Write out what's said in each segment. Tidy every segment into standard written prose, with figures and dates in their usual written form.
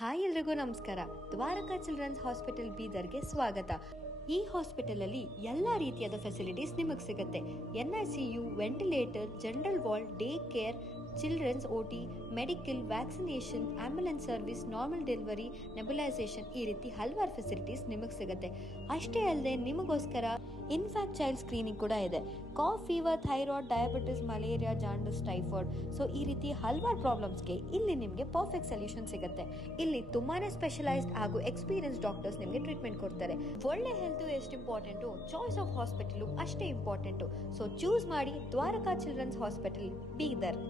Hi ಎಲ್ರಿಗೂ ನಮಸ್ಕಾರ. Dwarka children's hospital ಬೀದರ್ಗೆ ಸ್ವಾಗತ. ಈ ಹಾಸ್ಪಿಟಲ್ ಅಲ್ಲಿ ಎಲ್ಲಾ ರೀತಿಯಾದ ಫೆಸಿಲಿಟೀಸ್ ನಿಮಗೆ ಸಿಗುತ್ತೆ. NICU, ventilator, general ward, day care, children's OT, medical, vaccination, ambulance service, normal delivery, nebulisation, ಈ ರೀತಿ ಹಲವಾರು ಫೆಸಿಲಿಟೀಸ್ ನಿಮಗೆ ಸಿಗುತ್ತೆ. ಅಷ್ಟೇ ಅಲ್ಲದೆ ನಿಮಗೋಸ್ಕರ ಇನ್ಫ್ಯಾಕ್ಟ್ ಚೈಲ್ಡ್ ಸ್ಕ್ರೀನಿಂಗ್ ಕೂಡ ಇದೆ. Cough, fever, thyroid, diabetes, malaria, jaundice, typhoid, so ಈ ರೀತಿ ಹಲವಾರು ಪ್ರಾಬ್ಲಮ್ಸ್ಗೆ ಇಲ್ಲಿ ನಿಮಗೆ ಪರ್ಫೆಕ್ಟ್ ಸೊಲ್ಯೂಷನ್ ಸಿಗುತ್ತೆ. ಇಲ್ಲಿ ತುಂಬಾನೇ ಸ್ಪೆಷಲೈಸ್ಡ್ ಹಾಗೂ ಎಕ್ಸ್ಪೀರಿಯನ್ಸ್ ಡಾಕ್ಟರ್ಸ್ ನಿಮಗೆ ಟ್ರೀಟ್ಮೆಂಟ್ ಕೊಡ್ತಾರೆ. ಒಳ್ಳೆ ಹೆಲ್ತ್ ಎಷ್ಟು ಇಂಪಾರ್ಟೆಂಟು, ಚಾಯ್ಸ್ ಆಫ್ ಹಾಸ್ಪಿಟಲ್ ಅಷ್ಟೇ ಇಂಪಾರ್ಟೆಂಟು. ಸೊ ಚೂಸ್ ಮಾಡಿ ದ್ವಾರಕಾ ಚಿಲ್ಡ್ರನ್ಸ್ ಹಾಸ್ಪಿಟಲ್ ಬೀದರ್.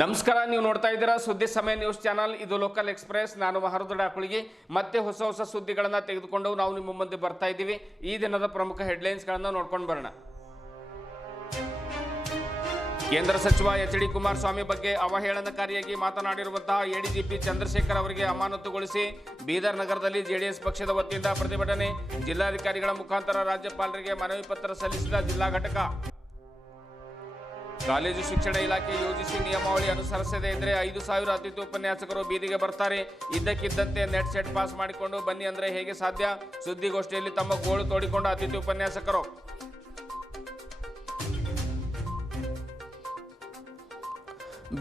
ನಮಸ್ಕಾರ, ನೀವು ನೋಡ್ತಾ ಇದ್ದೀರಾ ಸುದ್ದಿ ಸಮಯ ನ್ಯೂಸ್ ಚಾನಲ್. ಇದು ಲೋಕಲ್ ಎಕ್ಸ್ಪ್ರೆಸ್. ನಾನು ಮಹರುದ್ರ ಡಾಕುಳಿಗೆ ಮತ್ತೆ ಹೊಸ ಸುದ್ದಿಗಳನ್ನು ತೆಗೆದುಕೊಂಡು ನಾವು ನಿಮ್ಮ ಮುಂದೆ ಬರ್ತಾ ಇದ್ದೀವಿ. ಈ ದಿನದ ಪ್ರಮುಖ ಹೆಡ್ಲೈನ್ಸ್ಗಳನ್ನು ನೋಡ್ಕೊಂಡು ಬರೋಣ. ಕೇಂದ್ರ ಸಚಿವ HD ಕುಮಾರಸ್ವಾಮಿ ಬಗ್ಗೆ ಅವಹೇಳನಕಾರಿಯಾಗಿ ಮಾತನಾಡಿರುವಂತಹ ADGP ಚಂದ್ರಶೇಖರ್ ಅವರಿಗೆ ಅಮಾನತುಗೊಳಿಸಿ ಬೀದರ್ ನಗರದಲ್ಲಿ JDS ಪಕ್ಷದ ವತಿಯಿಂದ ಪ್ರತಿಭಟನೆ. ಜಿಲ್ಲಾಧಿಕಾರಿಗಳ ಮುಖಾಂತರ ರಾಜ್ಯಪಾಲರಿಗೆ ಮನವಿ ಪತ್ರ ಸಲ್ಲಿಸಿದ ಜಿಲ್ಲಾ ಘಟಕ. ಕಾಲೇಜು ಶಿಕ್ಷಣ ಇಲಾಖೆ UGC ನಿಯಮಾವಳಿ ಅನುಸರಿಸದೇ ಇದ್ದರೆ 5,000 ಅತಿಥಿ ಉಪನ್ಯಾಸಕರು ಬೀದಿಗೆ ಬರ್ತಾರೆ. ಇದ್ದಕ್ಕಿದ್ದಂತೆ ನೆಟ್ ಸೆಟ್ ಪಾಸ್ ಮಾಡಿಕೊಂಡು ಬನ್ನಿ ಅಂದ್ರೆ ಹೇಗೆ ಸಾಧ್ಯ? ಸುದ್ದಿಗೋಷ್ಠಿಯಲ್ಲಿ ತಮ್ಮ ಗೋಳು ತೋಡಿಕೊಂಡ ಅತಿಥಿ ಉಪನ್ಯಾಸಕರು.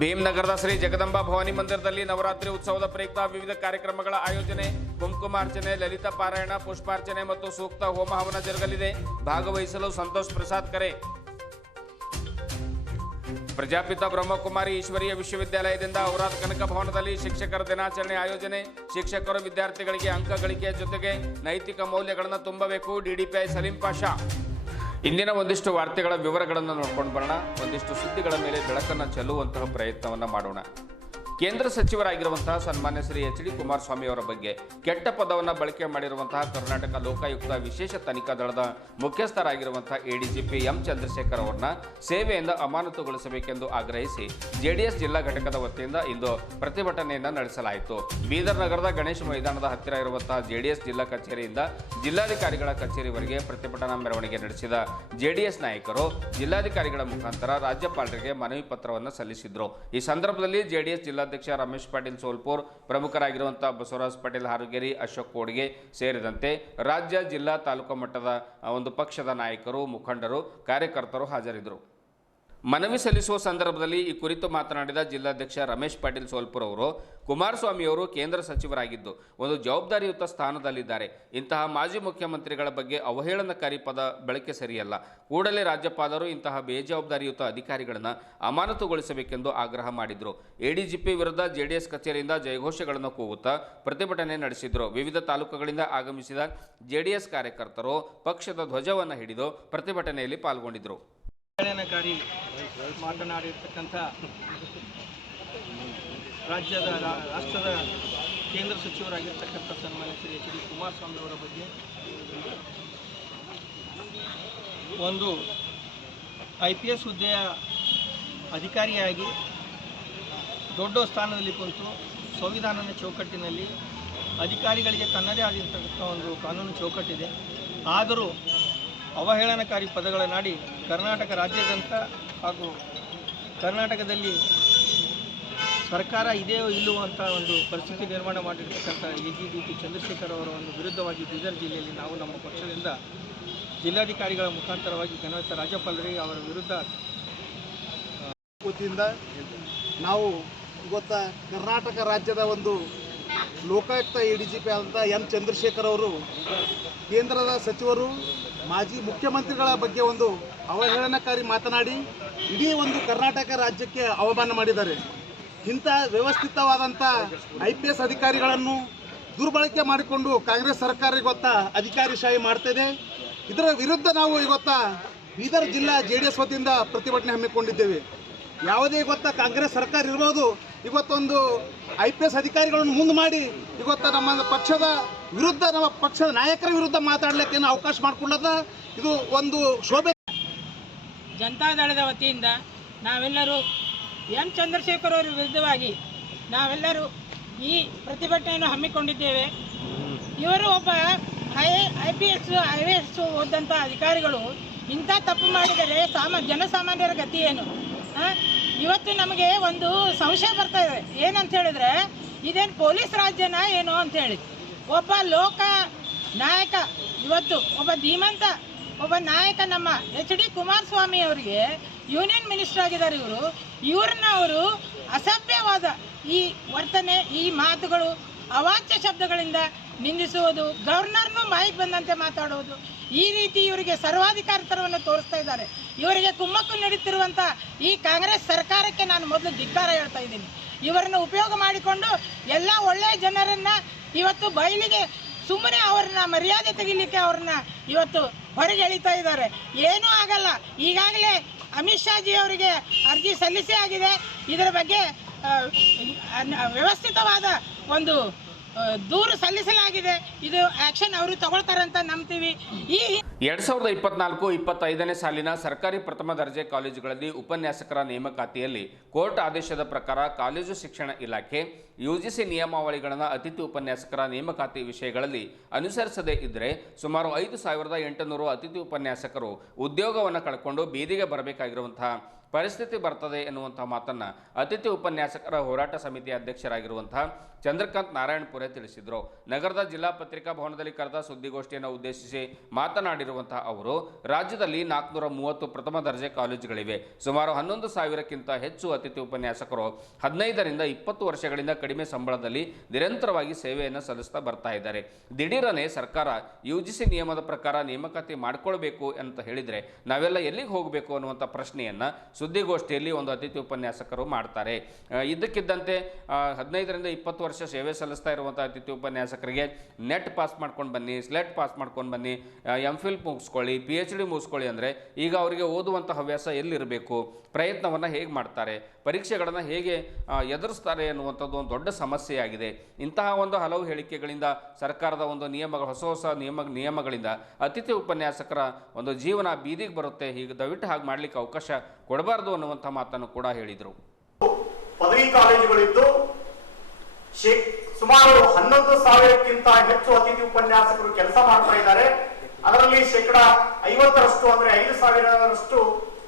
ಭೀಮ್ನಗರದ ಶ್ರೀ ಜಗದಂಬಾ ಭವಾನಿ ಮಂದಿರದಲ್ಲಿ ನವರಾತ್ರಿ ಉತ್ಸವದ ಪ್ರಯುಕ್ತ ವಿವಿಧ ಕಾರ್ಯಕ್ರಮಗಳ ಆಯೋಜನೆ. ಕುಂಕುಮಾರ್ಚನೆ, ಲಲಿತ ಪಾರಾಯಣ, ಪುಷ್ಪಾರ್ಚನೆ ಮತ್ತು ಸೂಕ್ತ ಹೋಮ ಹವನ ಜರುಗಲಿದೆ. ಭಾಗವಹಿಸಲು ಸಂತೋಷ್ ಪ್ರಸಾದ್ ಕರೆ. ಪ್ರಜಾಪಿತ ಬ್ರಹ್ಮಕುಮಾರಿ ಈಶ್ವರೀಯ ವಿಶ್ವವಿದ್ಯಾಲಯದಿಂದ ಔರಾದ್ ಕನಕ ಭವನದಲ್ಲಿ ಶಿಕ್ಷಕರ ದಿನಾಚರಣೆ ಆಯೋಜನೆ. ಶಿಕ್ಷಕರು ವಿದ್ಯಾರ್ಥಿಗಳಿಗೆ ಅಂಕ ಗಳಿಕೆಯ ಜೊತೆಗೆ ನೈತಿಕ ಮೌಲ್ಯಗಳನ್ನು ತುಂಬಬೇಕು. DDPI ಸಲೀಂ ಪಾಷಾ. ಇಂದಿನ ಒಂದಿಷ್ಟು ವಾರ್ತೆಗಳ ವಿವರಗಳನ್ನು ನೋಡ್ಕೊಂಡು ಬರೋಣ. ಒಂದಿಷ್ಟು ಸುದ್ದಿಗಳ ಮೇಲೆ ಬೆಳಕನ್ನು ಚೆಲ್ಲುವಂತಹ ಪ್ರಯತ್ನವನ್ನು ಮಾಡೋಣ. ಕೇಂದ್ರ ಸಚಿವರಾಗಿರುವಂತಹ ಸನ್ಮಾನ್ಯ ಶ್ರೀ HD ಕುಮಾರಸ್ವಾಮಿ ಅವರ ಬಗ್ಗೆ ಕೆಟ್ಟ ಪದವನ್ನು ಬಳಕೆ ಮಾಡಿರುವಂತಹ ಕರ್ನಾಟಕ ಲೋಕಾಯುಕ್ತ ವಿಶೇಷ ತನಿಖಾ ದಳದ ಮುಖ್ಯಸ್ಥರಾಗಿರುವಂತಹ ADGP M ಚಂದ್ರಶೇಖರ್ ಅವರನ್ನ ಸೇವೆಯಿಂದ ಅಮಾನತುಗೊಳಿಸಬೇಕೆಂದು ಆಗ್ರಹಿಸಿ JDS ಜಿಲ್ಲಾ ಘಟಕದ ವತಿಯಿಂದ ಇಂದು ಪ್ರತಿಭಟನೆಯನ್ನು ನಡೆಸಲಾಯಿತು. ಬೀದರ್ ನಗರದ ಗಣೇಶ ಮೈದಾನದ ಹತ್ತಿರ ಇರುವಂತಹ JDS ಜಿಲ್ಲಾ ಕಚೇರಿಯಿಂದ ಜಿಲ್ಲಾಧಿಕಾರಿಗಳ ಕಚೇರಿವರೆಗೆ ಪ್ರತಿಭಟನಾ ಮೆರವಣಿಗೆ ನಡೆಸಿದ JDS ನಾಯಕರು ಜಿಲ್ಲಾಧಿಕಾರಿಗಳ ಮುಖಾಂತರ ರಾಜ್ಯಪಾಲರಿಗೆ ಮನವಿ ಪತ್ರವನ್ನು ಸಲ್ಲಿಸಿದರು. ಈ ಸಂದರ್ಭದಲ್ಲಿ JDS ಜಿಲ್ಲಾಧ್ಯಕ್ಷ ರಮೇಶ್ ಪಾಟೀಲ್ ಸೋಲ್ಪುರ್, ಪ್ರಮುಖರಾಗಿರುವಂತಹ ಬಸವರಾಜ್ ಪಾಟೀಲ್ ಹಾರುಗೇರಿ, ಅಶೋಕ್ ಕೋಡ್ಗೆ ಸೇರಿದಂತೆ ರಾಜ್ಯ, ಜಿಲ್ಲಾ, ತಾಲೂಕು ಮಟ್ಟದ ಒಂದು ಪಕ್ಷದ ನಾಯಕರು, ಮುಖಂಡರು, ಕಾರ್ಯಕರ್ತರು ಹಾಜರಿದ್ದರು. ಮನವಿ ಸಲ್ಲಿಸುವ ಸಂದರ್ಭದಲ್ಲಿ ಈ ಕುರಿತು ಮಾತನಾಡಿದ ಜಿಲ್ಲಾಧ್ಯಕ್ಷ ರಮೇಶ್ ಪಾಟೀಲ್ ಸೋಲ್ಪುರ್ ಅವರು, ಕುಮಾರಸ್ವಾಮಿಯವರು ಕೇಂದ್ರ ಸಚಿವರಾಗಿದ್ದು ಒಂದು ಜವಾಬ್ದಾರಿಯುತ ಸ್ಥಾನದಲ್ಲಿದ್ದಾರೆ. ಇಂತಹ ಮಾಜಿ ಮುಖ್ಯಮಂತ್ರಿಗಳ ಬಗ್ಗೆ ಅವಹೇಳನಕಾರಿ ಪದ ಬಳಕೆ ಸರಿಯಲ್ಲ. ಕೂಡಲೇ ರಾಜ್ಯಪಾಲರು ಇಂತಹ ಬೇಜವಾಬ್ದಾರಿಯುತ ಅಧಿಕಾರಿಗಳನ್ನು ಅಮಾನತುಗೊಳಿಸಬೇಕೆಂದು ಆಗ್ರಹ ಮಾಡಿದರು. ADGP ವಿರುದ್ಧ JDS ಕಚೇರಿಯಿಂದ ಜಯಘೋಷಗಳನ್ನು ಕೂಗುತ್ತಾ ಪ್ರತಿಭಟನೆ ನಡೆಸಿದರು. ವಿವಿಧ ತಾಲೂಕುಗಳಿಂದ ಆಗಮಿಸಿದ JDS ಕಾರ್ಯಕರ್ತರು ಪಕ್ಷದ ಧ್ವಜವನ್ನು ಹಿಡಿದು ಪ್ರತಿಭಟನೆಯಲ್ಲಿ ಪಾಲ್ಗೊಂಡಿದ್ದರು. ಅವಹೇಳನಕಾರಿ ಮಾತನಾಡಿರ್ತಕ್ಕಂಥ ರಾಷ್ಟ್ರದ ಕೇಂದ್ರ ಸಚಿವರಾಗಿರ್ತಕ್ಕಂಥ ಸನ್ಮಾನ್ಯ ಶ್ರೀ HD ಕುಮಾರಸ್ವಾಮಿ ಅವರ ಬಗ್ಗೆ ಒಂದು IPS ಹುದ್ದೆಯ ಅಧಿಕಾರಿಯಾಗಿ ದೊಡ್ಡ ಸ್ಥಾನದಲ್ಲಿ ಕುಳಿತು ಸಂವಿಧಾನದ ಚೌಕಟ್ಟಿನಲ್ಲಿ ಅಧಿಕಾರಿಗಳಿಗೆ ತನ್ನದೇ ಆಗಿರ್ತಕ್ಕಂಥ ಒಂದು ಕಾನೂನು ಚೌಕಟ್ಟಿದೆ. ಆದರೂ ಅವಹೇಳನಕಾರಿ ಪದಗಳನ್ನಾಡಿ ಕರ್ನಾಟಕ ರಾಜ್ಯಾದ್ಯಂತ ಹಾಗೂ ಕರ್ನಾಟಕದಲ್ಲಿ ಸರ್ಕಾರ ಇದೆಯೋ ಇಲ್ಲವೋ ಅಂತ ಒಂದು ಪರಿಸ್ಥಿತಿ ನಿರ್ಮಾಣ ಮಾಡಿರ್ತಕ್ಕಂಥ ADGP ಚಂದ್ರಶೇಖರ್ ಅವರ ಒಂದು ವಿರುದ್ಧವಾಗಿ ಬೀದರ್ ಜಿಲ್ಲೆಯಲ್ಲಿ ನಾವು ನಮ್ಮ ಪಕ್ಷದಿಂದ ಜಿಲ್ಲಾಧಿಕಾರಿಗಳ ಮುಖಾಂತರವಾಗಿ ಘನತೆ ರಾಜ್ಯಪಾಲರಿಗೆ ಅವರ ವಿರುದ್ಧ ವತಿಯಿಂದ ನಾವು ಇವತ್ತು ಕರ್ನಾಟಕ ರಾಜ್ಯದ ಒಂದು ಲೋಕಾಯುಕ್ತ ADGP ಆದಂಥ M ಚಂದ್ರಶೇಖರ್ ಅವರು ಕೇಂದ್ರದ ಸಚಿವರು, ಮಾಜಿ ಮುಖ್ಯಮಂತ್ರಿಗಳ ಬಗ್ಗೆ ಒಂದು ಅವಹೇಳನಕಾರಿ ಮಾತನಾಡಿ ಇಡೀ ಒಂದು ಕರ್ನಾಟಕ ರಾಜ್ಯಕ್ಕೆ ಅವಮಾನ ಮಾಡಿದ್ದಾರೆ. ಇಂಥ ವ್ಯವಸ್ಥಿತವಾದಂಥ IPS ಅಧಿಕಾರಿಗಳನ್ನು ದುರ್ಬಳಕೆ ಮಾಡಿಕೊಂಡು ಕಾಂಗ್ರೆಸ್ ಸರ್ಕಾರ ಇವತ್ತು ಅಧಿಕಾರಿಶಾಹಿ ಮಾಡ್ತಿದೆ. ಇದರ ವಿರುದ್ಧ ನಾವು ಇವತ್ತು ಬೀದರ್ ಜಿಲ್ಲಾ JDS ವತಿಯಿಂದ ಪ್ರತಿಭಟನೆ ಹಮ್ಮಿಕೊಂಡಿದ್ದೇವೆ. ಯಾವುದೇ ಇವತ್ತು ಕಾಂಗ್ರೆಸ್ ಸರ್ಕಾರ ಇರ್ಬೋದು, ಇವತ್ತೊಂದು IPS ಅಧಿಕಾರಿಗಳನ್ನು ಮುಂದೆ ಮಾಡಿ ಇವತ್ತು ನಮ್ಮ ಪಕ್ಷದ ವಿರುದ್ಧ, ನಮ್ಮ ಪಕ್ಷದ ನಾಯಕರ ವಿರುದ್ಧ ಮಾತಾಡಲಿಕ್ಕೆ ಅವಕಾಶ ಮಾಡಿಕೊಳ್ಳದ ಇದು ಒಂದು ಶೋಭೆ. ಜನತಾದಳದ ವತಿಯಿಂದ ನಾವೆಲ್ಲರೂ M ಚಂದ್ರಶೇಖರ್ ಅವರ ವಿರುದ್ಧವಾಗಿ ನಾವೆಲ್ಲರೂ ಈ ಪ್ರತಿಭಟನೆಯನ್ನು ಹಮ್ಮಿಕೊಂಡಿದ್ದೇವೆ. ಇವರು ಒಬ್ಬ IPS IAS ಓದಂಥ ಅಧಿಕಾರಿಗಳು ಇಂಥ ತಪ್ಪು ಮಾಡಿದರೆ ಜನಸಾಮಾನ್ಯರ ಗತಿ ಏನು? ಇವತ್ತು ನಮಗೆ ಒಂದು ಸಂಶಯ ಬರ್ತಾ ಇದೆ. ಏನಂತ ಹೇಳಿದ್ರೆ ಇದೇನು ಪೊಲೀಸ್ ರಾಜ್ಯನ ಏನು ಅಂಥೇಳಿ. ಒಬ್ಬ ಲೋಕ ನಾಯಕ, ಇವತ್ತು ಒಬ್ಬ ಧೀಮಂತ ಒಬ್ಬ ನಾಯಕ ನಮ್ಮ HD ಕುಮಾರಸ್ವಾಮಿ ಅವರಿಗೆ ಯೂನಿಯನ್ ಮಿನಿಸ್ಟರ್ ಆಗಿದ್ದಾರೆ. ಇವ್ರನ್ನ ಅವರು ಅಸಭ್ಯವಾದ ಈ ವರ್ತನೆ, ಈ ಮಾತುಗಳು, ಅವಾಚ್ಯ ಶಬ್ದಗಳಿಂದ ನಿಂದಿಸುವುದು, ಗವರ್ನರ್ನು ಬಾಯಿಗೆ ಬಂದಂತೆ ಮಾತಾಡುವುದು, ಈ ರೀತಿ ಇವರಿಗೆ ಸರ್ವಾಧಿಕಾರತನವನ್ನು ತೋರಿಸ್ತಾ ಇದ್ದಾರೆ. ಇವರಿಗೆ ಕುಮ್ಮಕ್ಕು ನೀಡುತ್ತಿರುವಂಥ ಈ ಕಾಂಗ್ರೆಸ್ ಸರ್ಕಾರಕ್ಕೆ ನಾನು ಮೊದಲು ಧಿಕ್ಕಾರ ಹೇಳ್ತಾ ಇದ್ದೀನಿ. ಇವರನ್ನು ಉಪಯೋಗ ಮಾಡಿಕೊಂಡು ಎಲ್ಲ ಒಳ್ಳೆಯ ಜನರನ್ನು ಇವತ್ತು ಬಯಲಿಗೆ ಸುಮ್ಮನೆ ಅವ್ರನ್ನ ಮರ್ಯಾದೆ ತೆಗಿಲಿಕ್ಕೆ ಅವ್ರನ್ನ ಇವತ್ತು ಹೊರಗೆ ಎಳಿತಾ ಇದ್ದಾರೆ. ಏನೂ ಆಗಲ್ಲ. ಈಗಾಗಲೇ ಅಮಿತ್ ಶಾಜಿ ಅವರಿಗೆ ಅರ್ಜಿ ಸಲ್ಲಿಸೇ ಆಗಿದೆ. ಇದರ ಬಗ್ಗೆ ವ್ಯವಸ್ಥಿತವಾದ ಒಂದು ದೂರು ಸಲ್ಲಿಸಲಾಗಿದೆ. ಇದು ಆಕ್ಷನ್ ಅವರು ತಗೊಳ್ತಾರಂತ ನಂಬ್ತೀವಿ. ಈ 2024-25ನೇ ಸಾಲಿನ ಸರ್ಕಾರಿ ಪ್ರಥಮ ದರ್ಜೆ ಕಾಲೇಜುಗಳಲ್ಲಿ ಉಪನ್ಯಾಸಕರ ನೇಮಕಾತಿಯಲ್ಲಿ ಕೋರ್ಟ್ ಆದೇಶದ ಪ್ರಕಾರ ಕಾಲೇಜು ಶಿಕ್ಷಣ ಇಲಾಖೆ UGC ನಿಯಮಾವಳಿಗಳನ್ನು ಅತಿಥಿ ಉಪನ್ಯಾಸಕರ ನೇಮಕಾತಿ ವಿಷಯಗಳಲ್ಲಿ ಅನುಸರಿಸದೇ ಇದ್ದರೆ ಸುಮಾರು 5,800 ಅತಿಥಿ ಉಪನ್ಯಾಸಕರು ಉದ್ಯೋಗವನ್ನು ಕಳ್ಕೊಂಡು ಬೀದಿಗೆ ಬರಬೇಕಾಗಿರುವಂತಹ ಪರಿಸ್ಥಿತಿ ಬರ್ತದೆ ಎನ್ನುವಂಥ ಮಾತನ್ನು ಅತಿಥಿ ಉಪನ್ಯಾಸಕರ ಹೋರಾಟ ಸಮಿತಿಯ ಅಧ್ಯಕ್ಷರಾಗಿರುವಂತಹ ಚಂದ್ರಕಾಂತ್ ನಾರಾಯಣಪುರೆ ತಿಳಿಸಿದರು. ನಗರದ ಜಿಲ್ಲಾ ಪತ್ರಿಕಾ ಭವನದಲ್ಲಿ ಕರೆದ ಸುದ್ದಿಗೋಷ್ಠಿಯನ್ನು ಉದ್ದೇಶಿಸಿ ಮಾತನಾಡಿರುವಂತಹ ಅವರು, ರಾಜ್ಯದಲ್ಲಿ 430 ಪ್ರಥಮ ದರ್ಜೆ ಕಾಲೇಜುಗಳಿವೆ. ಸುಮಾರು 11,000ಕ್ಕಿಂತ ಹೆಚ್ಚು ಅತಿಥಿ ಉಪನ್ಯಾಸಕರು 15ರಿಂದ 20 ವರ್ಷಗಳಿಂದ ಕಡಿಮೆ ಸಂಬಳದಲ್ಲಿ ನಿರಂತರವಾಗಿ ಸೇವೆಯನ್ನು ಸಲ್ಲಿಸ್ತಾ ಬರ್ತಾ ಇದ್ದಾರೆ. ದಿಢೀರನೆ ಸರ್ಕಾರ UGC ನಿಯಮದ ಪ್ರಕಾರ ನೇಮಕಾತಿ ಮಾಡಿಕೊಳ್ಬೇಕು ಅಂತ ಹೇಳಿದರೆ ನಾವೆಲ್ಲ ಎಲ್ಲಿಗೆ ಹೋಗಬೇಕು ಅನ್ನುವಂಥ ಪ್ರಶ್ನೆಯನ್ನು ಸುದ್ದಿಗೋಷ್ಠಿಯಲ್ಲಿ ಒಂದು ಅತಿಥಿ ಉಪನ್ಯಾಸಕರು ಮಾಡ್ತಾರೆ. ಇದ್ದಕ್ಕಿದ್ದಂತೆ 15ರಿಂದ 20 ವರ್ಷ ಸೇವೆ ಸಲ್ಲಿಸ್ತಾ ಇರುವಂಥ ಅತಿಥಿ ಉಪನ್ಯಾಸಕರಿಗೆ ನೆಟ್ ಪಾಸ್ ಮಾಡ್ಕೊಂಡು ಬನ್ನಿ, ಸ್ಲೆಟ್ ಪಾಸ್ ಮಾಡ್ಕೊಂಡು ಬನ್ನಿ, MPhil ಮುಗಿಸ್ಕೊಳ್ಳಿ, PhD ಮುಗಿಸ್ಕೊಳ್ಳಿ ಅಂದರೆ ಈಗ ಅವರಿಗೆ ಓದುವಂಥ ಹವ್ಯಾಸ ಎಲ್ಲಿರಬೇಕು? ಪ್ರಯತ್ನವನ್ನು ಹೇಗೆ ಮಾಡ್ತಾರೆ? ಪರೀಕ್ಷೆಗಳನ್ನು ಹೇಗೆ ಎದುರಿಸ್ತಾರೆ ಅನ್ನುವಂಥದ್ದು ಒಂದು ದೊಡ್ಡ ಸಮಸ್ಯೆಯಾಗಿದೆ. ಇಂತಹ ಒಂದು ಹಲವು ಹೇಳಿಕೆಗಳಿಂದ ಸರ್ಕಾರದ ಒಂದು ನಿಯಮಗಳು, ಹೊಸ ನಿಯಮಗಳಿಂದ ಅತಿಥಿ ಉಪನ್ಯಾಸಕರ ಒಂದು ಜೀವನ ಬೀದಿಗೆ ಬರುತ್ತೆ. ಹೀಗೆ ದಯವಿಟ್ಟು ಹಾಗೆ ಮಾಡಲಿಕ್ಕೆ ಅವಕಾಶ ಕೊಡಬಾರ್ದು ಅನ್ನುವಂಥ ಮಾತನ್ನು ಕೂಡ ಹೇಳಿದರು. ಪದವಿ ಕಾಲೇಜುಗಳಿದ್ದು ಸುಮಾರು 11,000ಕ್ಕಿಂತ ಹೆಚ್ಚು ಅತಿಥಿ ಉಪನ್ಯಾಸಕರು ಕೆಲಸ ಮಾಡ್ತಾ ಇದ್ದಾರೆ. ಅದರಲ್ಲಿ 50% ಅಂದ್ರೆ 5,000ರಷ್ಟು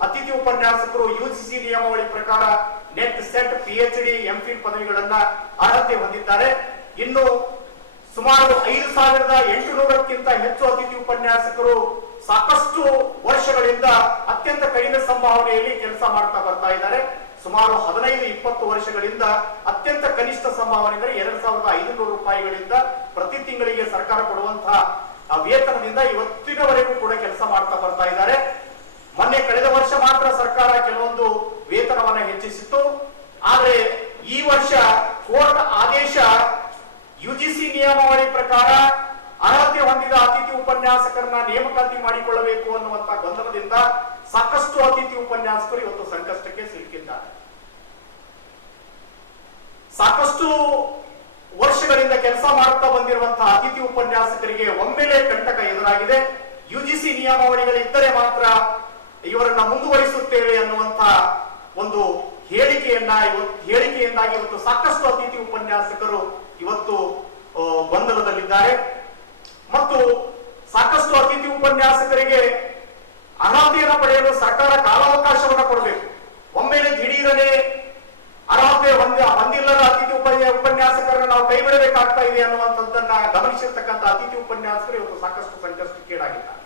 ಅತಿಥಿ ಉಪನ್ಯಾಸಕರು UGC ನಿಯಮಾವಳಿ ಪ್ರಕಾರ ನೆಟ್, ಸೆಟ್, PhD, MPhil ಪದವಿಗಳನ್ನ ಅರ್ಹತೆ ಹೊಂದಿದ್ದಾರೆ. ಇನ್ನು ಸುಮಾರು 5,800ಕ್ಕಿಂತ ಹೆಚ್ಚು ಅತಿಥಿ ಉಪನ್ಯಾಸಕರು ಸಾಕಷ್ಟು ವರ್ಷಗಳಿಂದ ಅತ್ಯಂತ ಕಡಿಮೆ ಸಂಭಾವನೆಯಲ್ಲಿ ಕೆಲಸ ಮಾಡ್ತಾ ಬರ್ತಾ ಇದ್ದಾರೆ. ಸುಮಾರು 15-20 ವರ್ಷಗಳಿಂದ ಅತ್ಯಂತ ಕನಿಷ್ಠ ಸಂಭಾವನೆ ಅಂದರೆ 2,500 ರೂಪಾಯಿಗಳಿಂದ ಪ್ರತಿ ತಿಂಗಳಿಗೆ ಸರ್ಕಾರ ಕೊಡುವಂತಹ ವೇತನದಿಂದ ಇವತ್ತಿನವರೆಗೂ ಕೂಡ ಕೆಲಸ ಮಾಡ್ತಾ ಬರ್ತಾ ಇದ್ದಾರೆ. ಮೊನ್ನೆ ಕಳೆದ ವರ್ಷ ಮಾತ್ರ ಸರ್ಕಾರ ಕೆಲವೊಂದು ವೇತನವನ್ನ ಹೆಚ್ಚಿಸಿತ್ತು. ಆದ್ರೆ ಈ ವರ್ಷ ಕೋರ್ಟ್ ಆದೇಶ UGC ನಿಯಮಾವಳಿ ಪ್ರಕಾರ ಅರ್ಹತೆ ಹೊಂದಿದ ಅತಿಥಿ ಉಪನ್ಯಾಸಕರನ್ನ ನೇಮಕಾತಿ ಮಾಡಿಕೊಳ್ಳಬೇಕು ಅನ್ನುವಂತ ಗೊಂದಲದಿಂದ ಸಾಕಷ್ಟು ಅತಿಥಿ ಉಪನ್ಯಾಸಕರು ಇವತ್ತು ಸಂಕಷ್ಟಕ್ಕೆ ಸಿಲುಕಿದ್ದಾರೆ. ಸಾಕಷ್ಟು ವರ್ಷಗಳಿಂದ ಕೆಲಸ ಮಾಡುತ್ತಾ ಬಂದಿರುವಂತಹ ಅತಿಥಿ ಉಪನ್ಯಾಸಕರಿಗೆ ಒಮ್ಮೆಲೆ ಕಂಟಕ ಎದುರಾಗಿದೆ. UGC ನಿಯಮಾವಳಿಗಳಿದ್ದರೆ ಮಾತ್ರ ಇವರನ್ನ ಮುಂದುವರಿಸುತ್ತೇವೆ ಅನ್ನುವಂತ ಒಂದು ಹೇಳಿಕೆಯಿಂದಾಗಿ ಇವತ್ತು ಸಾಕಷ್ಟು ಅತಿಥಿ ಉಪನ್ಯಾಸಕರು ಇವತ್ತು ಗೊಂದಲದಲ್ಲಿದ್ದಾರೆ. ಮತ್ತು ಸಾಕಷ್ಟು ಅತಿಥಿ ಉಪನ್ಯಾಸಕರಿಗೆ ಅರ್ಹತೆಯನ್ನು ಪಡೆಯಲು ಸರ್ಕಾರ ಕಾಲಾವಕಾಶವನ್ನು ಕೊಡಬೇಕು. ಒಮ್ಮೆಲೆ ದಿಢೀರನೆ ಅರ್ಹತೆ ಹೊಂದಿಲ್ಲದ ಅತಿಥಿ ಉಪನ್ಯಾಸಕರನ್ನು ನಾವು ಕೈ ಬಿಡಬೇಕಾಗ್ತಾ ಇದೆ ಅನ್ನುವಂಥದ್ದನ್ನ ಗಮನಿಸಿರ್ತಕ್ಕಂಥ ಅತಿಥಿ ಉಪನ್ಯಾಸಕರು ಇವತ್ತು ಸಾಕಷ್ಟು ಸಂಕಷ್ಟಕ್ಕೀಡಾಗಿದ್ದಾರೆ.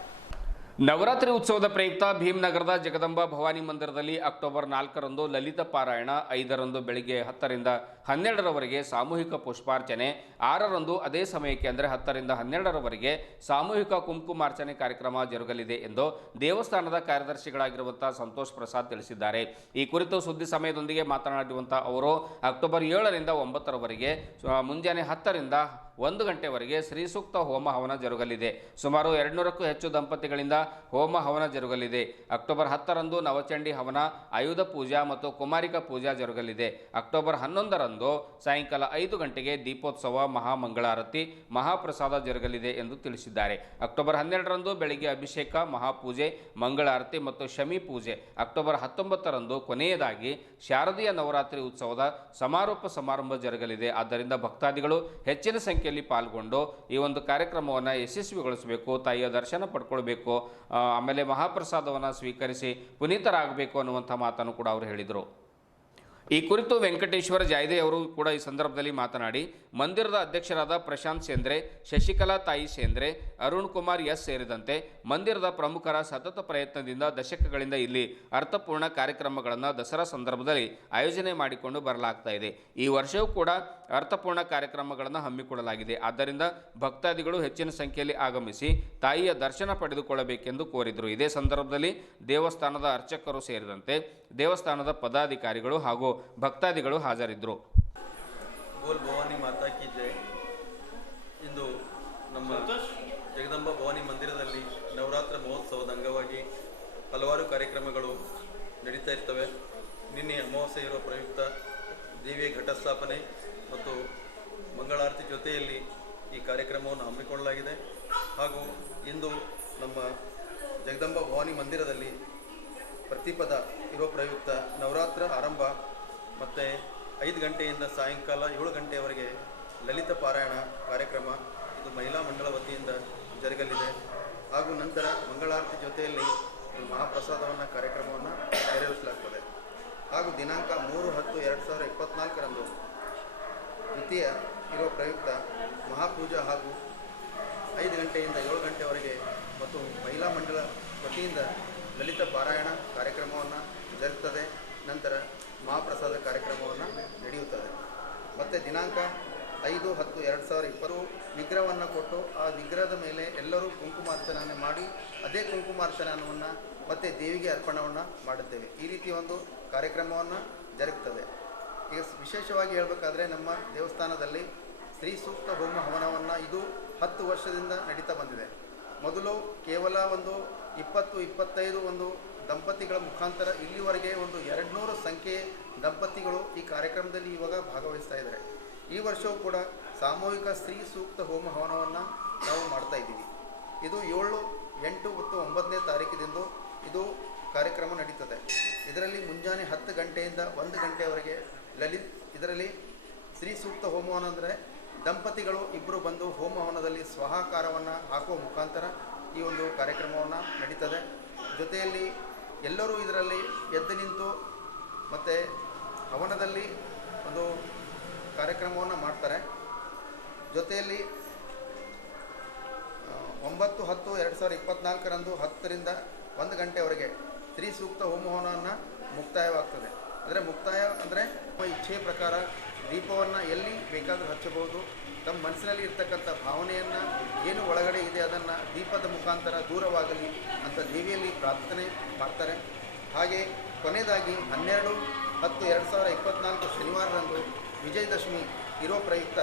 ನವರಾತ್ರಿ ಉತ್ಸವದ ಪ್ರಯುಕ್ತ ಭೀಮನಗರದ ಜಗದಂಬಾ ಭವಾನಿ ಮಂದಿರದಲ್ಲಿ ಅಕ್ಟೋಬರ್ 4ರಂದು ಲಲಿತ ಪಾರಾಯಣ, 5ರಂದು ಬೆಳಿಗ್ಗೆ 10ರಿಂದ 12ರವರೆಗೆ ಸಾಮೂಹಿಕ ಪುಷ್ಪಾರ್ಚನೆ, 6ರಂದು ಅದೇ ಸಮಯಕ್ಕೆ ಅಂದರೆ 10ರಿಂದ 12ರವರೆಗೆ ಸಾಮೂಹಿಕ ಕುಂಕುಮಾರ್ಚನೆ ಕಾರ್ಯಕ್ರಮ ಜರುಗಲಿದೆ ಎಂದು ದೇವಸ್ಥಾನದ ಕಾರ್ಯದರ್ಶಿಗಳಾಗಿರುವಂಥ ಸಂತೋಷ್ ಪ್ರಸಾದ್ ತಿಳಿಸಿದ್ದಾರೆ. ಈ ಕುರಿತು ಸುದ್ದಿ ಸಮಯದೊಂದಿಗೆ ಮಾತನಾಡಿರುವಂಥ ಅವರು ಅಕ್ಟೋಬರ್ 7ರಿಂದ 9ರವರೆಗೆ ಮುಂಜಾನೆ 10ರಿಂದ 1 ಗಂಟೆವರೆಗೆ ಶ್ರೀ ಸೂಕ್ತ ಹೋಮ ಹವನ ಜರುಗಲಿದೆ. ಸುಮಾರು 200ಕ್ಕೂ ಹೆಚ್ಚು ದಂಪತಿಗಳಿಂದ ಹೋಮ ಹವನ ಜರುಗಲಿದೆ. ಅಕ್ಟೋಬರ್ 10ರಂದು ನವಚಂಡಿ ಹವನ, ಆಯುಧ ಪೂಜಾ ಮತ್ತು ಕುಮಾರಿಕಾ ಪೂಜಾ ಜರುಗಲಿದೆ. ಅಕ್ಟೋಬರ್ 11ರಂದು ಸಾಯಂಕಾಲ 5 ಗಂಟೆಗೆ ದೀಪೋತ್ಸವ, ಮಹಾಮಂಗಳಾರತಿ, ಮಹಾಪ್ರಸಾದ ಜರುಗಲಿದೆ ಎಂದು ತಿಳಿಸಿದ್ದಾರೆ. ಅಕ್ಟೋಬರ್ 12ರಂದು ಬೆಳಿಗ್ಗೆ ಅಭಿಷೇಕ, ಮಹಾಪೂಜೆ, ಮಂಗಳಾರತಿ ಮತ್ತು ಶಮಿ ಪೂಜೆ. ಅಕ್ಟೋಬರ್ 19ರಂದು ಕೊನೆಯದಾಗಿ ಶಾರದೀಯ ನವರಾತ್ರಿ ಉತ್ಸವದ ಸಮಾರೋಪ ಸಮಾರಂಭ ಜರುಗಲಿದೆ. ಆದ್ದರಿಂದ ಭಕ್ತಾದಿಗಳು ಹೆಚ್ಚಿನ ಸಂಖ್ಯೆಯಲ್ಲಿ ಪಾಲ್ಗೊಂಡು ಈ ಒಂದು ಕಾರ್ಯಕ್ರಮವನ್ನು ಯಶಸ್ವಿಗೊಳಿಸಬೇಕು, ತಾಯಿಯ ದರ್ಶನ ಪಡ್ಕೊಳ್ಬೇಕು, ಆಮೇಲೆ ಮಹಾಪ್ರಸಾದವನ್ನು ಸ್ವೀಕರಿಸಿ ಪುನೀತರಾಗಬೇಕು ಅನ್ನುವಂಥ ಮಾತನ್ನು ಕೂಡ ಅವರು ಹೇಳಿದರು. ಈ ಕುರಿತು ವೆಂಕಟೇಶ್ವರ ಜಾಯ್ದೆ ಅವರು ಕೂಡ ಈ ಸಂದರ್ಭದಲ್ಲಿ ಮಾತನಾಡಿ ಮಂದಿರದ ಅಧ್ಯಕ್ಷರಾದ ಪ್ರಶಾಂತ್ ಸೇಂದ್ರೆ, ಶಶಿಕಲಾ ತಾಯಿ ಸೇಂದ್ರೆ, ಅರುಣ್ ಕುಮಾರ್ ಎಸ್ ಸೇರಿದಂತೆ ಮಂದಿರದ ಪ್ರಮುಖರ ಸತತ ಪ್ರಯತ್ನದಿಂದ ದಶಕಗಳಿಂದ ಇಲ್ಲಿ ಅರ್ಥಪೂರ್ಣ ಕಾರ್ಯಕ್ರಮಗಳನ್ನು ದಸರಾ ಸಂದರ್ಭದಲ್ಲಿ ಆಯೋಜನೆ ಮಾಡಿಕೊಂಡು ಬರಲಾಗ್ತಾ ಇದೆ. ಈ ವರ್ಷವೂ ಕೂಡ ಅರ್ಥಪೂರ್ಣ ಕಾರ್ಯಕ್ರಮಗಳನ್ನು ಹಮ್ಮಿಕೊಳ್ಳಲಾಗಿದೆ. ಆದ್ದರಿಂದ ಭಕ್ತಾದಿಗಳು ಹೆಚ್ಚಿನ ಸಂಖ್ಯೆಯಲ್ಲಿ ಆಗಮಿಸಿ ತಾಯಿಯ ದರ್ಶನ ಪಡೆದುಕೊಳ್ಳಬೇಕೆಂದು ಕೋರಿದರು. ಇದೇ ಸಂದರ್ಭದಲ್ಲಿ ದೇವಸ್ಥಾನದ ಅರ್ಚಕರು ಸೇರಿದಂತೆ ದೇವಸ್ಥಾನದ ಪದಾಧಿಕಾರಿಗಳು ಹಾಗೂ ಭಕ್ತಾದಿಗಳು ಹಾಜರಿದ್ದರು. ಬೋಲ್ ಭವಾನಿ ಮಾತಾ ಕಿ ಜೈ. ಇಂದು ನಮ್ಮ ಜಗದಂಬ ಭವಾನಿ ಮಂದಿರದಲ್ಲಿ ನವರಾತ್ರ ಮಹೋತ್ಸವದ ಅಂಗವಾಗಿ ಹಲವಾರು ಕಾರ್ಯಕ್ರಮಗಳು ನಡೀತಾ ಇರ್ತವೆ. ನಿನ್ನೆ ಅಮಾವಾಸ್ಯೆ ಇರುವ ಪ್ರಯುಕ್ತ ದೇವಿಯ ಘಟಸ್ಥಾಪನೆ ಮತ್ತು ಮಂಗಳಾರತಿ ಜೊತೆಯಲ್ಲಿ ಈ ಕಾರ್ಯಕ್ರಮವನ್ನು ಹಮ್ಮಿಕೊಳ್ಳಲಾಗಿದೆ. ಹಾಗೂ ಇಂದು ನಮ್ಮ ಜಗದಂಬ ಭವಾನಿ ಮಂದಿರದಲ್ಲಿ ಪ್ರತಿಪದ ಇರುವ ಪ್ರಯುಕ್ತ ನವರಾತ್ರ ಆರಂಭ ಮತ್ತು 5 ಗಂಟೆಯಿಂದ ಸಾಯಂಕಾಲ 7 ಗಂಟೆಯವರೆಗೆ ಲಲಿತ ಪಾರಾಯಣ ಕಾರ್ಯಕ್ರಮ ಇದು ಮಹಿಳಾ ಮಂಡಳ ವತಿಯಿಂದ ಜರುಗಲಿದೆ. ಹಾಗೂ ನಂತರ ಮಂಗಳಾರತಿ ಜೊತೆಯಲ್ಲಿ ಮಹಾಪ್ರಸಾದವನ್ನು ಕಾರ್ಯಕ್ರಮವನ್ನು ನೆರವೇರಿಸಲಾಗ್ತದೆ. ಹಾಗೂ ದಿನಾಂಕ 3/10/2024 ದ್ವಿತೀಯ ಇರುವ ಪ್ರಯುಕ್ತ ಮಹಾಪೂಜಾ ಹಾಗೂ 5 ಗಂಟೆಯಿಂದ 7 ಗಂಟೆವರೆಗೆ ಮತ್ತು ಮಹಿಳಾ ಮಂಡಳ ವತಿಯಿಂದ ಲಲಿತ ಪಾರಾಯಣ ಕಾರ್ಯಕ್ರಮವನ್ನು ಜರುಗುತ್ತದೆ. ನಂತರ ಮಹಾಪ್ರಸಾದ ಕಾರ್ಯಕ್ರಮವನ್ನು ನಡೆಯುತ್ತದೆ. ಮತ್ತು ದಿನಾಂಕ 5/10/2020 ವಿಗ್ರಹವನ್ನು ಕೊಟ್ಟು ಆ ವಿಗ್ರಹದ ಮೇಲೆ ಎಲ್ಲರೂ ಕುಂಕುಮಾರ್ಚನೆ ಮಾಡಿ ಅದೇ ಕುಂಕುಮಾರ್ಚನವನ್ನು ಮತ್ತು ದೇವಿಗೆ ಅರ್ಪಣವನ್ನು ಮಾಡುತ್ತೇವೆ. ಈ ರೀತಿ ಒಂದು ಕಾರ್ಯಕ್ರಮವನ್ನು ಜರುಗುತ್ತದೆ. ಈಗ ವಿಶೇಷವಾಗಿ ಹೇಳಬೇಕಾದ್ರೆ ನಮ್ಮ ದೇವಸ್ಥಾನದಲ್ಲಿ ಶ್ರೀ ಸೂಕ್ತ ಹೋಮ ಹವನವನ್ನು ಇದು 10 ವರ್ಷದಿಂದ ನಡೀತಾ ಬಂದಿದೆ. ಮೊದಲು ಕೇವಲ ಒಂದು 20-25 ಒಂದು ದಂಪತಿಗಳ ಮುಖಾಂತರ ಇಲ್ಲಿವರೆಗೆ ಒಂದು 200 ಸಂಖ್ಯೆ ದಂಪತಿಗಳು ಈ ಕಾರ್ಯಕ್ರಮದಲ್ಲಿ ಇವಾಗ ಭಾಗವಹಿಸ್ತಾ ಇದ್ದಾರೆ. ಈ ವರ್ಷವೂ ಕೂಡ ಸಾಮೂಹಿಕ ಶ್ರೀ ಸೂಕ್ತ ಹೋಮ ಹವನವನ್ನು ನಾವು ಮಾಡ್ತಾ ಇದ್ದೀವಿ. ಇದು 7, 8 ಮತ್ತು 9ನೇ ತಾರೀಕಿನಿಂದ ಇದು ಕಾರ್ಯಕ್ರಮ ನಡೀತದೆ. ಇದರಲ್ಲಿ ಮುಂಜಾನೆ 10 ಗಂಟೆಯಿಂದ 1 ಗಂಟೆಯವರೆಗೆ ಇದರಲ್ಲಿ ಶ್ರೀ ಸೂಕ್ತ ಹೋಮವನ ಅಂದರೆ ದಂಪತಿಗಳು ಇಬ್ಬರು ಬಂದು ಹೋಮ ಹವನದಲ್ಲಿ ಸ್ವಹಾಕಾರವನ್ನು ಹಾಕುವ ಮುಖಾಂತರ ಈ ಒಂದು ಕಾರ್ಯಕ್ರಮವನ್ನು ನಡೀತದೆ. ಜೊತೆಯಲ್ಲಿ ಎಲ್ಲರೂ ಇದರಲ್ಲಿ ಎದ್ದು ನಿಂತು ಮತ್ತು ಹವನದಲ್ಲಿ ಒಂದು ಕಾರ್ಯಕ್ರಮವನ್ನು ಮಾಡ್ತಾರೆ. ಜೊತೆಯಲ್ಲಿ 9/10/2024 10ರಿಂದ 1 ಗಂಟೆವರೆಗೆ ಶ್ರೀ ಸೂಕ್ತ ಹೋಮವನವನ್ನು ಮುಕ್ತಾಯವಾಗ್ತದೆ. ಅಂದರೆ ಮುಕ್ತಾಯ ಅಂದರೆ ಇಚ್ಛೆಯ ಪ್ರಕಾರ ದೀಪವನ್ನು ಎಲ್ಲಿ ಬೇಕಾದರೂ ಹಚ್ಚಬಹುದು. ತಮ್ಮ ಮನಸ್ಸಿನಲ್ಲಿ ಇರ್ತಕ್ಕಂಥ ಭಾವನೆಯನ್ನು ಏನು ಒಳಗಡೆ ಇದೆ ಅದನ್ನು ದೀಪದ ಮುಖಾಂತರ ದೂರವಾಗಲಿ ಅಂತ ದೇವಿಯಲ್ಲಿ ಪ್ರಾರ್ಥನೆ ಮಾಡ್ತಾರೆ. ಹಾಗೆ ಕೊನೆಯದಾಗಿ 12/10/2024 ಶನಿವಾರದಂದು ವಿಜಯದಶಮಿ ಇರೋ ಪ್ರಯುಕ್ತ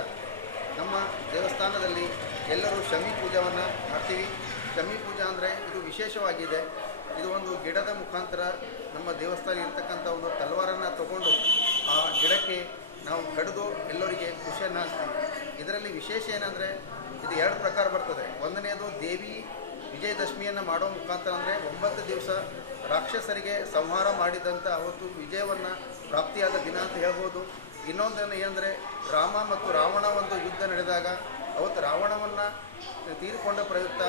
ನಮ್ಮ ದೇವಸ್ಥಾನದಲ್ಲಿ ಎಲ್ಲರೂ ಶಮಿ ಪೂಜೆಯನ್ನು ಮಾಡ್ತೀವಿ. ಶಮಿ ಪೂಜೆ ಅಂದರೆ ಇದು ವಿಶೇಷವಾಗಿದೆ. ಇದು ಒಂದು ಗಿಡದ ಮುಖಾಂತರ ನಮ್ಮ ದೇವಸ್ಥಾನ ಇರ್ತಕ್ಕಂಥ ಒಂದು ತಲವಾರನ್ನು ತಗೊಂಡು ಆ ಗಿಡಕ್ಕೆ ನಾವು ಕಡಿದು ಎಲ್ಲರಿಗೆ ಖುಷಿಯನ್ನು ಹಾಕ್ತೀವಿ. ಇದರಲ್ಲಿ ವಿಶೇಷ ಏನಂದರೆ ಇದು 2 ಪ್ರಕಾರ ಬರ್ತದೆ. ಒಂದನೇದು ದೇವಿ ವಿಜಯದಶಮಿಯನ್ನು ಮಾಡೋ ಮುಖಾಂತರ ಅಂದರೆ 9 ದಿವಸ ರಾಕ್ಷಸರಿಗೆ ಸಂಹಾರ ಮಾಡಿದಂಥ ಅವತ್ತು ವಿಜಯವನ್ನು ಪ್ರಾಪ್ತಿಯಾದ ದಿನ ಅಂತ ಹೇಳ್ಬೋದು. ಇನ್ನೊಂದನ್ನು ಏನಂದರೆ ರಾಮ ಮತ್ತು ರಾವಣ ಒಂದು ಯುದ್ಧ ನಡೆದಾಗ ಅವತ್ತು ರಾವಣವನ್ನು ತೀರಿಕೊಂಡ ಪ್ರಯುಕ್ತ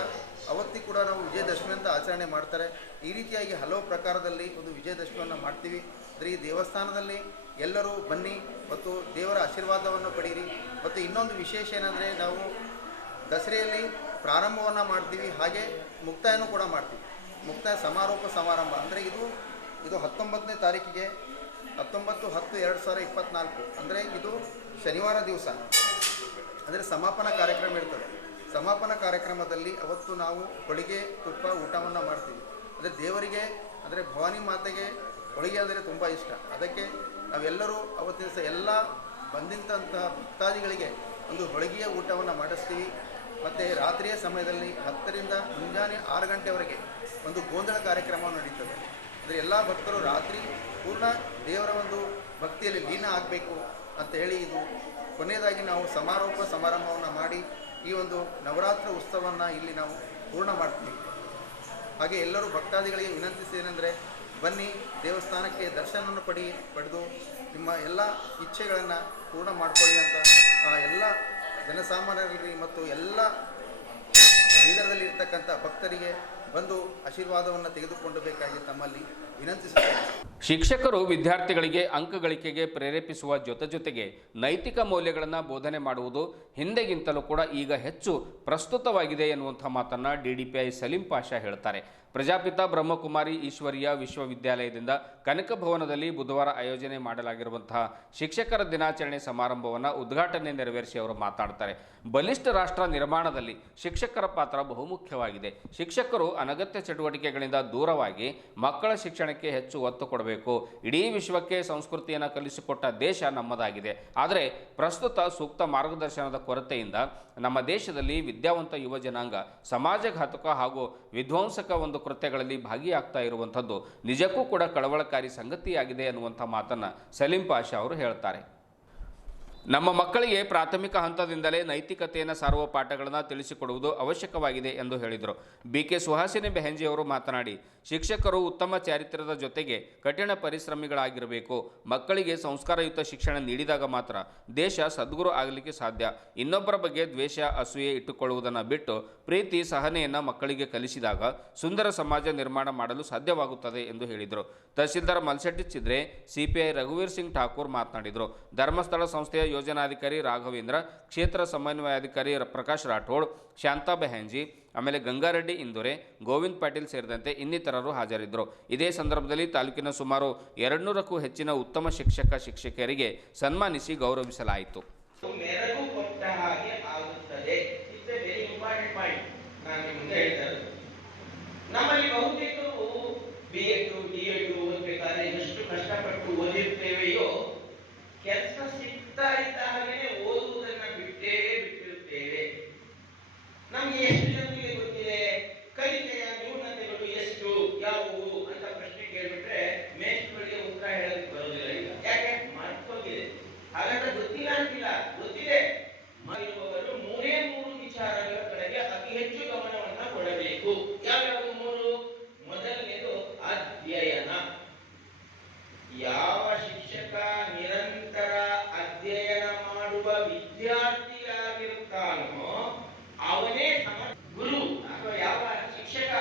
ಅವತ್ತಿ ಕೂಡ ನಾವು ವಿಜಯದಶಮಿ ಅಂತ ಆಚರಣೆ ಮಾಡ್ತಾರೆ. ಈ ರೀತಿಯಾಗಿ ಹಲವು ಪ್ರಕಾರದಲ್ಲಿ ಒಂದು ವಿಜಯದಶಮಿಯನ್ನು ಮಾಡ್ತೀವಿ. ಅಂದರೆ ಈ ದೇವಸ್ಥಾನದಲ್ಲಿ ಎಲ್ಲರೂ ಬನ್ನಿ ಮತ್ತು ದೇವರ ಆಶೀರ್ವಾದವನ್ನು ಪಡೀರಿ. ಮತ್ತು ಇನ್ನೊಂದು ವಿಶೇಷ ಏನಂದರೆ ನಾವು ದಸರೆಯಲ್ಲಿ ಪ್ರಾರಂಭವನ್ನು ಮಾಡ್ತೀವಿ, ಹಾಗೆ ಮುಕ್ತಾಯನೂ ಕೂಡ ಮಾಡ್ತೀವಿ. ಮುಕ್ತಾಯ ಸಮಾರೋಪ ಸಮಾರಂಭ ಅಂದರೆ ಇದು 19ನೇ ತಾರೀಕಿಗೆ 19/10/2024 ಅಂದರೆ ಇದು ಶನಿವಾರ ದಿವಸ ಅಂದರೆ ಸಮಾಪನ ಕಾರ್ಯಕ್ರಮ ಇರ್ತದೆ. ಸಮಾಪನ ಕಾರ್ಯಕ್ರಮದಲ್ಲಿ ಅವತ್ತು ನಾವು ಹೋಳಿಗೆ ತುಪ್ಪ ಊಟವನ್ನು ಮಾಡ್ತೀವಿ. ಅಂದರೆ ದೇವರಿಗೆ ಅಂದರೆ ಭವಾನಿ ಮಾತೆಗೆ ಹೋಳಿಗೆ ಅಂದರೆ ತುಂಬ ಇಷ್ಟ. ಅದಕ್ಕೆ ನಾವೆಲ್ಲರೂ ಅವತ್ತಿನ ದಿವಸ ಎಲ್ಲ ಬಂದಂತಹ ಭಕ್ತಾದಿಗಳಿಗೆ ಒಂದು ಹೋಳಿಗೆಯ ಊಟವನ್ನು ಮಾಡಿಸ್ತೀವಿ. ಮತ್ತು ರಾತ್ರಿಯ ಸಮಯದಲ್ಲಿ 10ರಿಂದ ಮುಂಜಾನೆ 6 ಗಂಟೆವರೆಗೆ ಒಂದು ಗೋಂದಳ ಕಾರ್ಯಕ್ರಮವನ್ನು ನಡೀತದೆ. ಅಂದರೆ ಎಲ್ಲ ಭಕ್ತರು ರಾತ್ರಿ ಪೂರ್ಣ ದೇವರ ಒಂದು ಭಕ್ತಿಯಲ್ಲಿ ಲೀನ ಆಗಬೇಕು ಅಂತ ಹೇಳಿ ಇದು ಕೊನೆಯದಾಗಿ ನಾವು ಸಮಾರೋಪ ಸಮಾರಂಭವನ್ನು ಮಾಡಿ ಈ ಒಂದು ನವರಾತ್ರಿ ಉತ್ಸವವನ್ನು ಇಲ್ಲಿ ನಾವು ಪೂರ್ಣ ಮಾಡ್ತೀವಿ. ಹಾಗೆ ಎಲ್ಲರೂ ಭಕ್ತಾದಿಗಳಿಗೆ ವಿನಂತಿಸಿದೇನೆಂದರೆ ಬನ್ನಿ ದೇವಸ್ಥಾನಕ್ಕೆ ದರ್ಶನವನ್ನು ಪಡೆದು ನಿಮ್ಮ ಎಲ್ಲ ಇಚ್ಛೆಗಳನ್ನು ಪೂರ್ಣ ಮಾಡಿಕೊಳ್ಳಿ ಅಂತ ಎಲ್ಲ ಜನಸಾಮಾನ್ಯರಿಗೆ ಮತ್ತು ಎಲ್ಲ ಬೀದರ್ದಲ್ಲಿ ಇರ್ತಕ್ಕಂಥ ಭಕ್ತರಿಗೆ ಬಂದು ಆಶೀರ್ವಾದವನ್ನು ತೆಗೆದುಕೊಂಡು ಬೇಕಾಗಿ ತಮ್ಮಲ್ಲಿ ವಿನಂತಿಸುತ್ತೇನೆ. ಶಿಕ್ಷಕರು ವಿದ್ಯಾರ್ಥಿಗಳಿಗೆ ಅಂಕ ಗಳಿಕೆಗೆ ಪ್ರೇರೇಪಿಸುವ ಜೊತೆಗೆ ನೈತಿಕ ಮೌಲ್ಯಗಳನ್ನು ಬೋಧನೆ ಮಾಡುವುದು ಹಿಂದೆಗಿಂತಲೂ ಕೂಡ ಈಗ ಹೆಚ್ಚು ಪ್ರಸ್ತುತವಾಗಿದೆ ಎನ್ನುವಂಥ ಮಾತನ್ನು DDPI ಸಲೀಂ ಪಾಷಾ ಹೇಳ್ತಾರೆ. ಪ್ರಜಾಪಿತ ಬ್ರಹ್ಮಕುಮಾರಿ ಈಶ್ವರೀಯ ವಿಶ್ವವಿದ್ಯಾಲಯದಿಂದ ಕನಕ ಭವನದಲ್ಲಿ ಬುಧವಾರ ಆಯೋಜನೆ ಮಾಡಲಾಗಿರುವಂತಹ ಶಿಕ್ಷಕರ ದಿನಾಚರಣೆ ಸಮಾರಂಭವನ್ನು ಉದ್ಘಾಟನೆ ನೆರವೇರಿಸಿ ಅವರು ಮಾತನಾಡ್ತಾರೆ. ಬಲಿಷ್ಠ ರಾಷ್ಟ್ರ ನಿರ್ಮಾಣದಲ್ಲಿ ಶಿಕ್ಷಕರ ಪಾತ್ರ ಬಹುಮುಖ್ಯವಾಗಿದೆ. ಶಿಕ್ಷಕರು ಅನಗತ್ಯ ಚಟುವಟಿಕೆಗಳಿಂದ ದೂರವಾಗಿ ಮಕ್ಕಳ ಶಿಕ್ಷಣಕ್ಕೆ ಹೆಚ್ಚು ಒತ್ತು ಕೊಡಬೇಕು. ಇಡೀ ವಿಶ್ವಕ್ಕೆ ಸಂಸ್ಕೃತಿಯನ್ನು ಕಲಿಸಿಕೊಟ್ಟ ದೇಶ ನಮ್ಮದಾಗಿದೆ. ಆದರೆ ಪ್ರಸ್ತುತ ಸೂಕ್ತ ಮಾರ್ಗದರ್ಶನದ ಕೊರತೆಯಿಂದ ನಮ್ಮ ದೇಶದಲ್ಲಿ ವಿದ್ಯಾವಂತ ಯುವ ಜನಾಂಗ ಸಮಾಜಘಾತಕ ಹಾಗೂ ವಿಧ್ವಂಸಕ ಒಂದು ಕೃತ್ಯಗಳಲ್ಲಿ ಭಾಗಿಯಾಗ್ತಾ ಇರುವಂಥದ್ದು ನಿಜಕ್ಕೂ ಕೂಡ ಕಳವಳಕಾರಿ ಸಂಗತಿಯಾಗಿದೆ ಅನ್ನುವಂಥ ಮಾತನ್ನು ಸಲೀಂ ಪಾಷಾ ಅವರು ಹೇಳ್ತಾರೆ. ನಮ್ಮ ಮಕ್ಕಳಿಗೆ ಪ್ರಾಥಮಿಕ ಹಂತದಿಂದಲೇ ನೈತಿಕತೆಯನ್ನು ಸಾರುವ ಪಾಠಗಳನ್ನು ತಿಳಿಸಿಕೊಡುವುದು ಅವಶ್ಯಕವಾಗಿದೆ ಎಂದು ಹೇಳಿದರು. BK ಸುಹಾಸಿನಿ ಬೆಹೆಂಜಿ ಅವರು ಮಾತನಾಡಿ, ಶಿಕ್ಷಕರು ಉತ್ತಮ ಚಾರಿತ್ರ್ಯದ ಜೊತೆಗೆ ಕಠಿಣ ಪರಿಶ್ರಮಿಗಳಾಗಿರಬೇಕು. ಮಕ್ಕಳಿಗೆ ಸಂಸ್ಕಾರಯುತ ಶಿಕ್ಷಣ ನೀಡಿದಾಗ ಮಾತ್ರ ದೇಶ ಸದ್ಗುರು ಆಗಲಿಕ್ಕೆ ಸಾಧ್ಯ. ಇನ್ನೊಬ್ಬರ ಬಗ್ಗೆ ದ್ವೇಷ, ಅಸೂಯೆ ಇಟ್ಟುಕೊಳ್ಳುವುದನ್ನು ಬಿಟ್ಟು ಪ್ರೀತಿ, ಸಹನೆಯನ್ನು ಮಕ್ಕಳಿಗೆ ಕಲಿಸಿದಾಗ ಸುಂದರ ಸಮಾಜ ನಿರ್ಮಾಣ ಮಾಡಲು ಸಾಧ್ಯವಾಗುತ್ತದೆ ಎಂದು ಹೇಳಿದರು. ತಹಸೀಲ್ದಾರ್ ಮಲ್ಶೆಟ್ಟಿ ಚಿದ್ರೆ, CPI ರಘುವೀರ್ ಸಿಂಗ್ ಠಾಕೂರ್ ಮಾತನಾಡಿದರು. ಧರ್ಮಸ್ಥಳ ಸಂಸ್ಥೆಯ ಯೋಜನಾಧಿಕಾರಿ ರಾಘವೇಂದ್ರ, ಕ್ಷೇತ್ರ ಸಮನ್ವಯಾಧಿಕಾರಿ ಪ್ರಕಾಶ್ ರಾಠೋಡ್, ಶಾಂತಾ ಬೆಹೆಂಜಿ, ಆಮೇಲೆ ಗಂಗಾರೆಡ್ಡಿ ಇಂದೋರೆ, ಗೋವಿಂದ್ ಪಾಟೀಲ್ ಸೇರಿದಂತೆ ಇನ್ನಿತರರು ಹಾಜರಿದ್ದರು. ಇದೇ ಸಂದರ್ಭದಲ್ಲಿ ತಾಲೂಕಿನ ಸುಮಾರು 200ಕ್ಕೂ ಹೆಚ್ಚಿನ ಉತ್ತಮ ಶಿಕ್ಷಕರಿಗೆ ಸನ್ಮಾನಿಸಿ ಗೌರವಿಸಲಾಯಿತು. ನಮ್ಮಲ್ಲಿ ಬಹುತೇಕರು B.Ed, D.Ed ಓದಬೇಕಾದ್ರೆ ಎಷ್ಟು ಕಷ್ಟಪಟ್ಟು ಓದಿರ್ತೇವೆಯೋ ಕೆಲಸ ಸಿಗ್ತಾ ಇದ್ದ ಹಾಗೆ ಓದುವುದನ್ನ ಬಿಟ್ಟಿರುತ್ತೇವೆ. ನಮ್ಗೆ ಎಷ್ಟು ಜನರಿಗೆ ಗೊತ್ತಿದೆ ಕಲಿಕೆಯ ನ್ಯೂನತೆಗಳು ಎಷ್ಟು ಯಾವುವು ಅಂತ ಪ್ರಶ್ನೆ ಕೇಳ್ಬಿಟ್ರೆ ಮೇಷ್ಟ್ರಿಗೆ ಉತ್ತರ ಹೇಳೋದಕ್ಕೆ ಬರೋದಿಲ್ಲ. ಈಗ ಯಾಕೆ ಮರ್ತೋಗಿದೆ, ಹಾಗಾದ್ರೆ ಗೊತ್ತಿಲ್ಲ ಅಂತಿಲ್ಲ, ಗೊತ್ತಿದೆ. ಮಾಡಿರುವವರು 3 ವಿಚಾರಗಳ ಕಡೆಗೆ ಅತಿ ಹೆಚ್ಚು ಗಮನವನ್ನ ಕೊಡಬೇಕು. ಯಾವ್ಯಾವುದು 3? ಮೊದಲನೇದು ಅಧ್ಯಯನ. ಯಾವ ಶಿಕ್ಷಕ ನಿರಂತರ ಅಧ್ಯಯನ ಮಾಡುವ ವಿದ್ಯಾರ್ಥಿಯಾಗಿರುತ್ತಾನೋ ಅವನೇ ಗುರು. ಅಥವಾ ಯಾವ ಶಿಕ್ಷಕ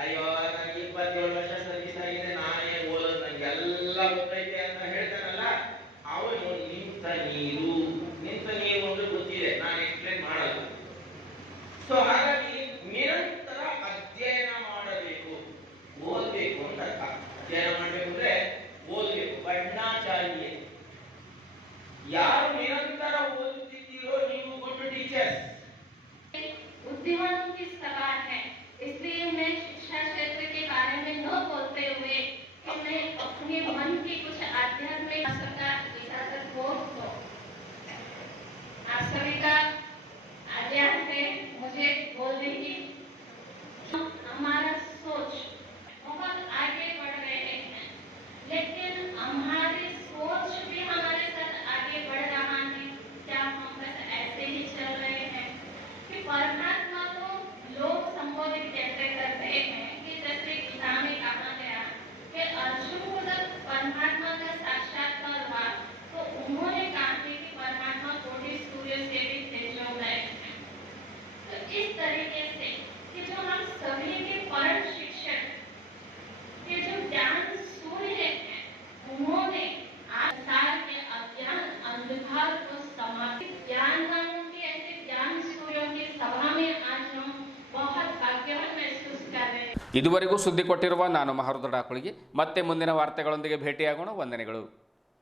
ಅಯ್ಯೋ ನನಗೆ 27 ವರ್ಷ ಸರ್ವಿಸ್ ಆಗಿದೆ, ನಾನೇ ಓದೋದು, ನನಗೆಲ್ಲ ಗೊತ್ತೈತೆ ಅಂತ ಹೇಳ್ತಾನಲ್ಲ, ಅವನು ನಿಂತ ನೀರು ಅಂದ್ರೆ ಗೊತ್ತಿದೆ, ನಾನು ಎಕ್ಸ್ಪ್ಲೇನ್ ಮಾಡಲ್ಲ. ಸೊ ಹಾಗಾಗಿ ನಿರಂತರ ಅಧ್ಯಯನ ಮಾಡಬೇಕು, ಓದಬೇಕು ಅಂತ ಅರ್ಥ. ಅಧ್ಯಯನ ಮಾಡಬೇಕು ಅಂದ್ರೆ ಓದಬೇಕು, ಬಣ್ಣಾಚಾರ್ಯ. ಯಾರು ನಿರಂತರ ಓದುತ್ತಿದ್ದೀರೋ ನೀವು ಗುಡ್ ಟೀಚರ್ಸ್. बुद्धिमानों की सवाल है, इसलिए मैं शिक्षा क्षेत्र के बारे में न बोलते हुए कि मैं अपने मन की कुछ आध्यात्मिक सरकार इजाजत हो तो आप सभी का आज्ञा है मुझे बोलने की। हमारा सोच बहुत आगे बढ़ रहे हैं, लेकिन हमारी सोच भी हमारे साथ आगे बढ़ रहा है। क्या हम बस ऐसे ही चल रहे हैं कि परमात्मा को लोग संबोधित कैसे करते हैं कि जैसे गीता में कहा गया कि अर्जुन को जब परमात्मा का साक्षात्कार हुआ तो उन्होंने कहा कि परमात्मा कोटि सूर्य से भी तेजोमय है। तो इस तरीके से कि जो हम सभी के परम शिक्षक के जो ज्ञान सूर्य हैं, उन्होंने संसार के अज्ञान अंधकार को समाप्त ज्ञानवानों के ऐसे ज्ञान सूर्यों की सभा में आज हम बहुत भाग्यवान महसूस कर रहे हैं. ಇದುವರೆಗೂ ಸುದ್ದಿ ಕೊಟ್ಟಿರುವ ನಾನು ಮಹರುದ್ರ ಡಾಕುಳಿಗೆ ಮತ್ತೆ ಮುಂದಿನ ವಾರ್ತೆಗಳೊಂದಿಗೆ ಭೇಟಿಯಾಗೋಣ. ವಂದನೆಗಳು.